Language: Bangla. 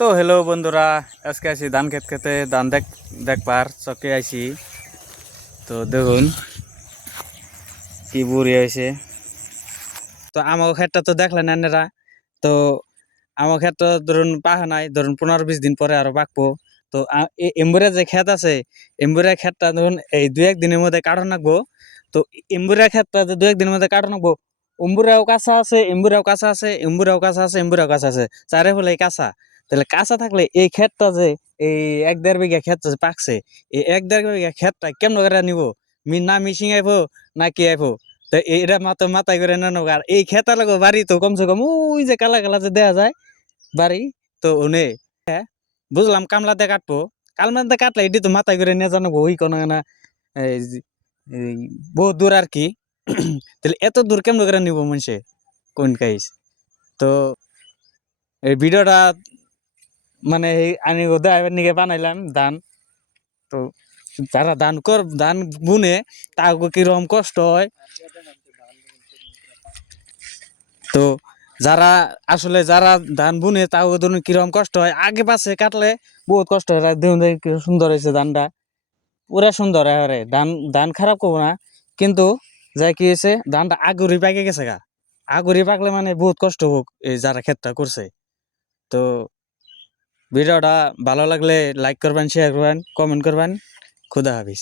তো হ্যালো বন্ধুরা, আজকে আছি ধান ক্ষেত খেতে ধান দেখবার চকে আইছি। তো দেখুন কি বুড়ি হয়েছে। তো আমার ক্ষেতটা তো দেখলেন আপনারা। তো আমার ক্ষেত ধরুন পাহা নাই, ধরুন 15-20 দিন পরে আরো পাকবো। তো এম্বুরা যে ক্ষেত আছে, এম্বুরা ক্ষেতটা ধরুন এই 2-1 দিনের মধ্যে কাটন রাখবো। তো এম্বুরা ক্ষেতটা যে 2-1 দিনের মধ্যে কাটন রাখবো, অম্বুরাও কাঁচা আছে, এম্বুরাও কাঁচা আছে, এম্বুরাও কাঁচা আছে, এম্বুরাও কাঁচা আছে, চারে হলে কাঁচা। তাহলে কাঁচা থাকলে এই ক্ষেতটা যে এই 1-1.5 বিঘা ক্ষেত যে পাকছে, এই 1-1.5 বিঘা ক্ষেতটা কেমন করে নিব? না মিশিং আইবো না কি আইবো? তো এটা মাথায় করে নেন। আর এই খেতা লাগো বাড়ি তো কমসে কম ওই যে কালা কালা যে দেয়া যায় বাড়ি, তো ওনে বুঝলাম কামলাতে কাটবো। কামলাতে কাটলে এটি তো মাথায় করে নিয়ে জানাবো ওই কোনো না এই এই বহুত দূর আর কি। তাহলে এত দূর কেমন করে নিব মানুষে কোন কাইস? তো এই ভিডিওটা মানে আমি দেখাবার নিকে বানাইলাম ধান। তো যারা ধান বুনে তাকে কিরকম কষ্ট হয়, তো যারা আসলে যারা ধান বুনে তাও ধরুন কিরকম কষ্ট হয়, আগে পাশে কাটলে বহুত কষ্ট হয়। দেখুন দেখি কি সুন্দর হয়েছে ধানটা, পুরা সুন্দর। আরে ধান ধান খারাপ করবো না, কিন্তু যাই কি হয়েছে ধানটা আগুরি পাকে গেছে গা। আগুরি পাকলে মানে বহুত কষ্ট হোক এই যারা ক্ষেতটা করছে। তো ভিডিওটা ভালো লাগলে লাইক করবেন, শেয়ার করবেন, কমেন্ট করবেন। খুদা হাফিজ।